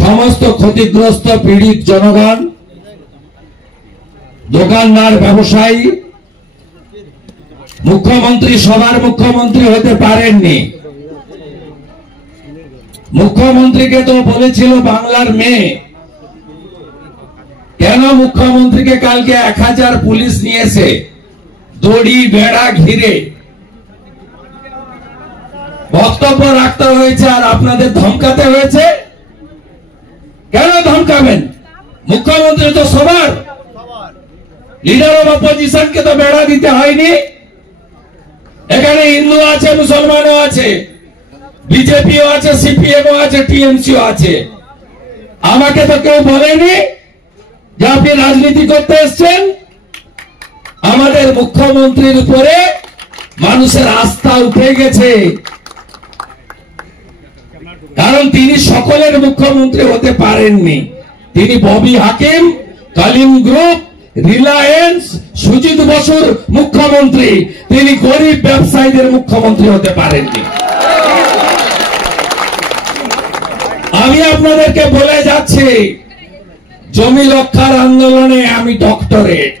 সমস্ত ক্ষতিগ্রস্ত পীড়িত জনগণ, দোকানদার, ব্যবসায়ী, মুখ্যমন্ত্রী সবার মুখ্যমন্ত্রী হতে পারেননি। মুখ্যমন্ত্রীকে তো বলেছিল বাংলার মেয়ে। কেন মুখ্যমন্ত্রীকে কালকে 1000 পুলিশ নিয়েছে, দড়ি বেড়া ঘিরে বক্তব্য রাখতে হয়েছে আর আপনাদের ধমকাতে হয়েছে? কেন ধমকাবেন? মুখ্যমন্ত্রী তো সবার, লিডার অফ অপোজিশনকে তো বেড়া দিতে হয়নি। এখানে হিন্দু আছে, মুসলমানও আছে, বিজেপিও আছে, সিপিএমও আছে, টিএমসিও আছে। আমাকে তো কেউ বলেনি যে আপনি রাজনীতি করতে এসছেন। আমাদের মুখ্যমন্ত্রীর উপরে মানুষের আস্থা উঠে গেছে, কারণ তিনি সকলের মুখ্যমন্ত্রী হতে পারেননি। তিনি ববি হাকিম, কালিম গ্রুপ, রিলায়েন্স, সুজিত বসুর মুখ্যমন্ত্রী। তিনি গরিব ব্যবসায়ীদের মুখ্যমন্ত্রী হতে পারেননি। আমি আপনাদেরকে বলে যাচ্ছি, জমি রক্ষার আন্দোলনে আমি ডক্টরেট।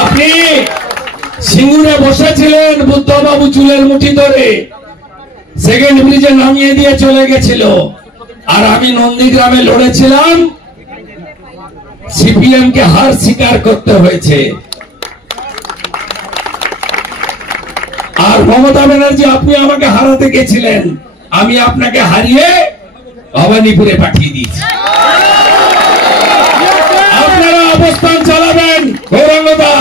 আপনি সিঙ্গুরে বসেছিলেন, বুদ্ধবাবু চুলের মুঠি ধরে সেকেন্ড ব্রিজে নামিয়ে দিয়ে চলে গেছিল, আর আমি নন্দীগ্রামে লড়েছিলাম। সিপিএম কে হার স্বীকার করতে হয়েছে। আর মমতা ব্যানার্জি, আপনি আমাকে হারাতে গেছিলেন, আমি আপনাকে হারিয়ে ভবানীপুরে পাঠিয়ে দিয়েছি। আপনারা অবস্থান চালাবেন। গৌরাঙ্গদা,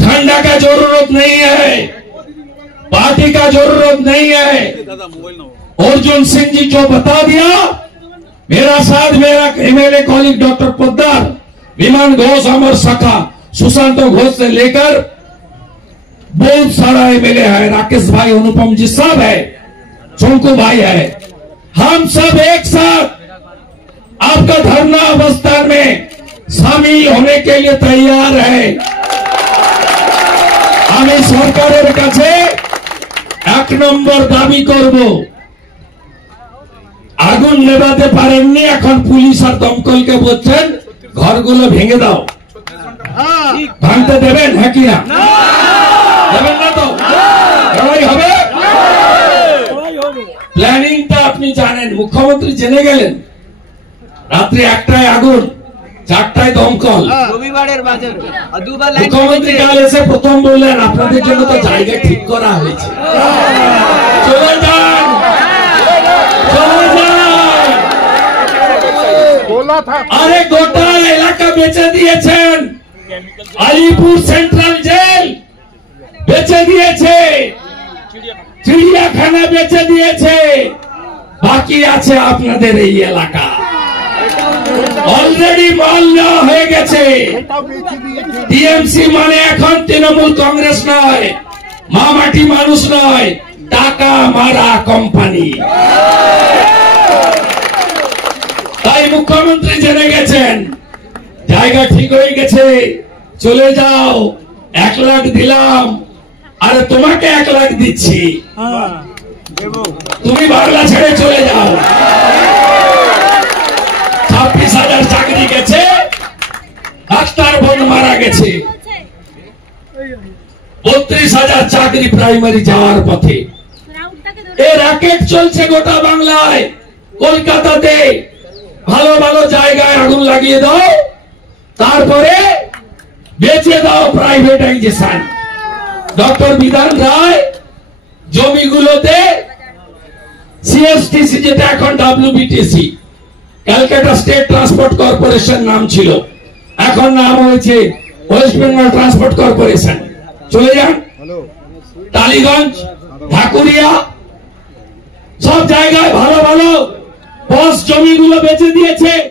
झंडा का जरूरत नहीं है, पार्टी का जरूरत नहीं है। अर्जुन सिंह जी जो बता दिया, मेरा साथ, मेरा एमएलए कॉलीग डॉक्टर पोद्दार, विमान घोष, अमर सखा, सुशांत घोष से लेकर बहुत सारा एमएलए है, राकेश भाई, अनुपम जी सब है, चंकू भाई है। हम सब एक साथ आपका धरना अवस्था में शामिल होने के लिए तैयार है। আমি সরকারের কাছে 1 নম্বর দাবি করব, আগুন নেভাতে পারেননি, এখন পুলিশ আর দমকলকে বলছেন ঘরগুলো ভেঙে দাও। ভাঙতে দেবেন? হ্যাঁ কি না? দেবেন না তো? লড়াই হবে। প্ল্যানিংটা আপনি জানেন, মুখ্যমন্ত্রী জেনে গেলেন। রাত্রি 1টায় আগুন, 4টায় দমকল। রবিবারের বাজার মুখ্যমন্ত্রী কাল এসে প্রথম বললেন, আপনাদের জন্য তো জায়গা ঠিক করা হয়েছে, চলে যান, চলে যান। আরে গোটা এলাকা বেচে দিয়েছেন, আলিপুর সেন্ট্রাল জেল বেচে দিয়েছে, চিড়িয়াখানা বেচে দিয়েছে, বাকি আছে আপনাদের এই এলাকা। অলরেডি মাল নেওয়া হয়ে গেছে। টিএমসি মানে এখন তৃণমূল কংগ্রেস নয়, মামাটি মানুষ নয়, টাকা মারা কোম্পানি। তাই মুখ্যমন্ত্রী জেনে গেছেন, জায়গা ঠিক হয়ে গেছে, চলে যাও। 1 লাখ দিলাম, আরে তোমাকে 1 লাখ দিচ্ছি, তুমি বাংলা ছেড়ে চলে যাও। 26,000 চাকরি গেছে, ডাক্তার বোন মারা গেছে, 32,000 চাকরি প্রাইমারি যাওয়ার পথে। এ র্যাকেট চলছে গোটা বাংলায়, কলকাতাতে। ভালো ভালো জায়গায় আগুন লাগিয়ে দাও, তারপরে বেচে দাও প্রাইভেটাইজেশন। ডক্টর বিধান রায় জমিগুলোতে সিএসটিসি, যেটা এখন ডব্লিউবিটিসি, ক্যালকাটা স্টেট ট্রান্সপোর্ট কর্পোরেশন নাম ছিল, এখন নাম হয়েছে ওয়েস্ট বেঙ্গল ট্রান্সপোর্ট কর্পোরেশন। চলে যান। টালিগঞ্জ, ঢাকুরিয়া, সব জায়গায় ভালো ভালো বস জমিগুলো বেচে দিয়েছে।